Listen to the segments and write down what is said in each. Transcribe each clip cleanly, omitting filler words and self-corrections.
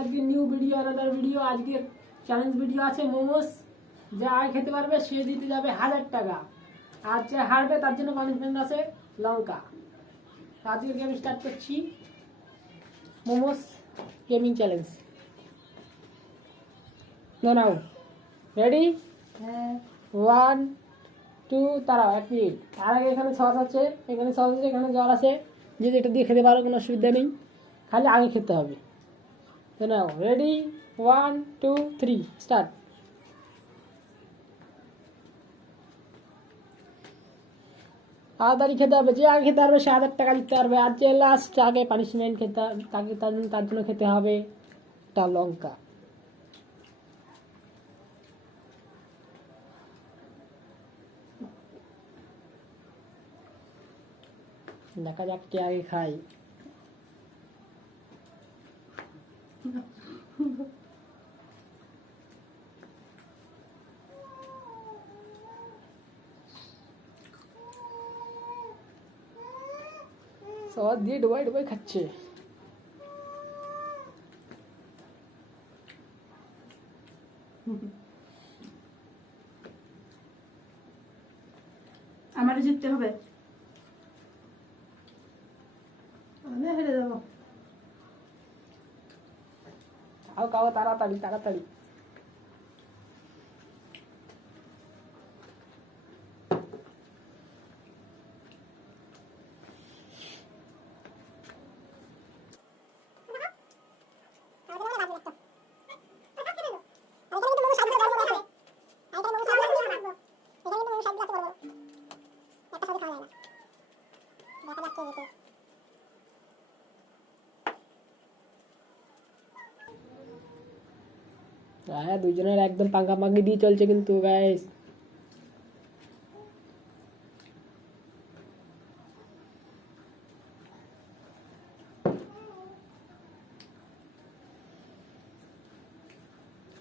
আজকে new video another video. আজকের challenge video আছে মোমোস। যা আগে খেতে পারবে সে দিতে যাবে 1000 টাকা, আর যে হারবে তার জন্য পানিশমেন্ট আছে লঙ্কা। আজকে গেম স্টার্ট করছি, মোমোস গেমিং চ্যালেঞ্জ। নাও রেডি? হ্যাঁ। 1 2 তারাও 1 মিনিট। আর আগে এখানে সস আছে, এখানে সস আছে, এখানে জল আছে, যদি এটা দিয়ে খেতে পারো কোনো অসুবিধা নেই, খালি আগে খেতে হবে। তো নাও রেডি 1 2 3 স্টার্ট। তাড়াতাড়ি খেতে হবে, যে আগে খেতে পারবে সে 1000 টাকা দিতে পারবে, আর যে লাস্ট আগে পানিশমেন্ট খেতে তাকে তার জন্য খেতে হবে একটা লঙ্কা। দেখা যাক কে আগে খাই। সস দিয়ে ডুবাই ডুবাই খাচ্ছে। আমারও জিততে হবে। আমি হেরে যাবো। খাও খাও তাড়াতাড়ি তাড়াতাড়ি। হ্যাঁ, দুজনের একদম পাঙ্গাপাঙ্গি দিয়ে চলছে কিন্তু গাইস।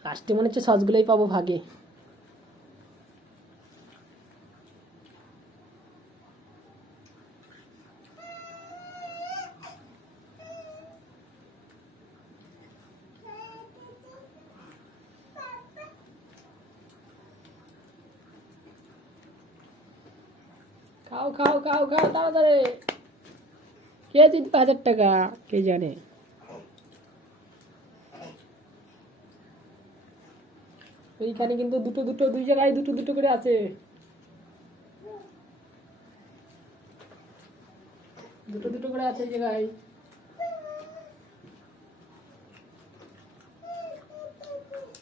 লাস্টে মনে হচ্ছে সসগুলোই পাবো ভাগে। খাও খাও খাও খাও তাড়াতাড়ি। কে জিতবে 1000 টাকা কে জানে। এইখানে কিন্তু দুটো দুটো, দুই জায়গায় দুটো দুটো করে আছে। দুটো দুটো করে আছে এই জায়গায়।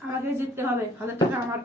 আমাকে জিততে হবে, 1000 টাকা আমার।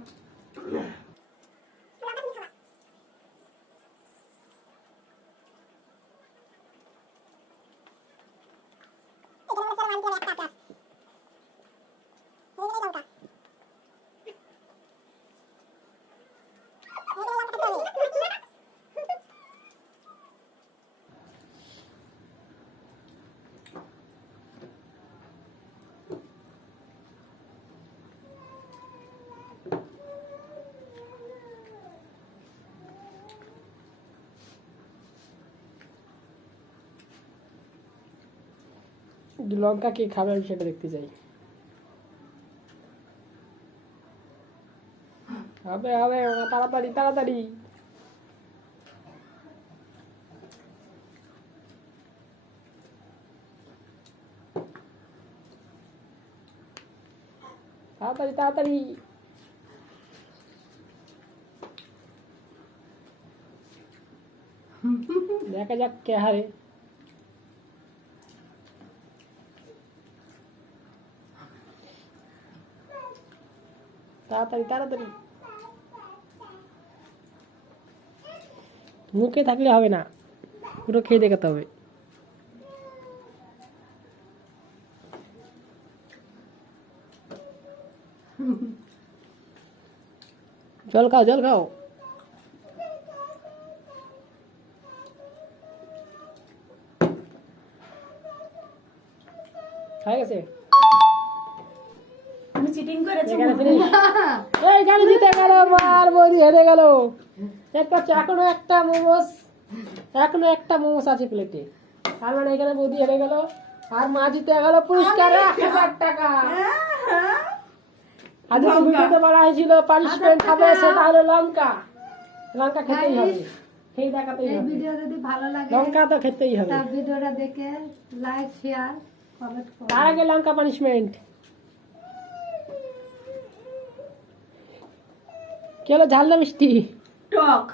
লঙ্কা কে খাবে আমি সেটা দেখতে চাই। হবে হবে তাড়াতাড়ি তাড়াতাড়ি। তাড়াতাড়ি তাড়াতাড়ি। দেখা যাক কে হারে। তাড়াতাড়ি তাড়াতাড়ি। মুখে থাকলে হবে না, পুরো খেয়ে দেখাতে হবে। জল খাও জল খাও। খাই গেছে। আমি চিটিং করেছি। এইখানে জিতে গেল, মার বৌদি হেরে গেল। এখনো একটা মোমোস আছে প্লেটে। তার মানে এখানে বৌদি হেরে গেল, আর মা জিতে গেল পুরস্কার 1000 টাকা। আজকে লঙ্কা। ভিডিওতে বলা হয়েছিল পানিশমেন্ট হবে, সেটা হলো লঙ্কা। লঙ্কা খেতেই হবে, খেয়ে দেখাতেই এই হবে। ভিডিও যদি ভালো লাগে লঙ্কা তো খেতেই হবে। তার ভিডিওটা দেখে লাইক শেয়ার কমেন্ট করুন। তার আগে লঙ্কা পানিশমেন্ট। কি হলো, ঝাল না মিষ্টি? টক